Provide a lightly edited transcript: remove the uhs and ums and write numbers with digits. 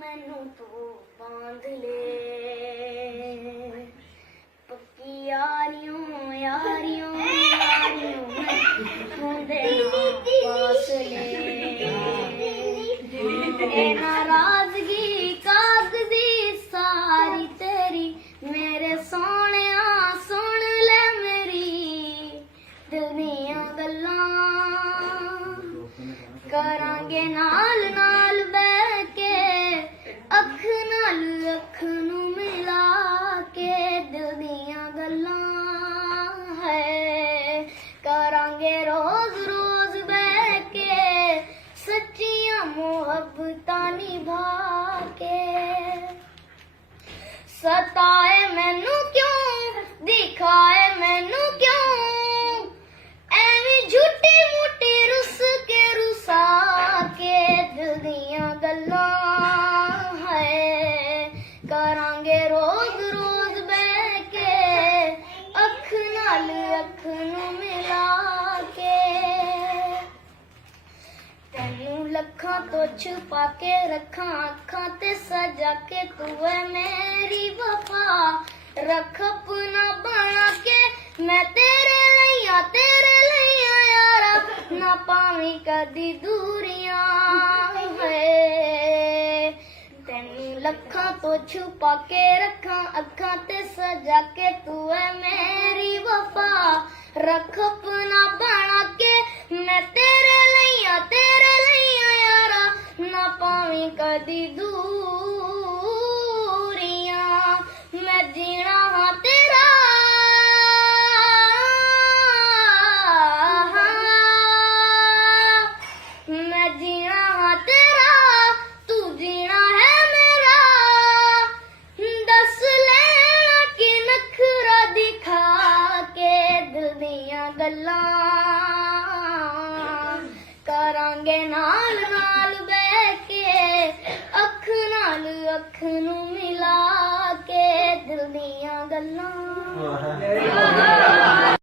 मैनू तू बांध ले पक्की यारियों यारियों यारियों होंदे ना पास ले ए नाराजगी कागदी सारी तेरी मेरे सोहणिया सुन ले मेरी दिल दियां गल्लां करांगे नाल नाल बैठ के अख नाल अख नू मिला के दिल दियां गल्लां है करांगे रोज रोज बैठ के सच्चियां मोहब्बतां निभा के सताए मैनू क्यों दिखाए मैनू क्यों ਐਵੇਂ ਝੂਠੀ ਮੂਠੀ ਰੁੱਸ ਕੇ ਰੁਸਾ ਕੇ ਦਿਲ ਦੀਆਂ ਗੱਲਾਂ ਹੈ ਕਰਾਂਗੇ ਰੋਜ਼ ਰੋਜ਼ ਬਹਿ ਕੇ ਅੱਖ ਨਾਲ ਅੱਖ ਨੂੰ ਮਿਲਾ ਕੇ ਤੈਨੂੰ ਲੱਖਾਂ ਤੋਂ ਛੁਪਾ ਕੇ ਰੱਖਾਂ ਅੱਖਾਂ ਤੇ ਸਜਾ ਕੇ ਤੂੰ ਹੈ ਮੇਰੀ ਵਫਾ ਰੱਖ ਆਪਣਾ ਬਣਾ ਕੇ ਮੈਂ ਤੇਰੇ ਲਈਆਂ यारा ना पावी कदी दूरियां है तेनू लखां तो छुपा के रखा अखां ते सजा के तू है मेरी वफा रख अपना बना के मैं तेरे लइया यारा ना पावी कदी दूरियां मैं जीना हाँ तेरा करांगे नाल नाल बैठ के अख नाल अख नू मिला के दिल दियां गल्लां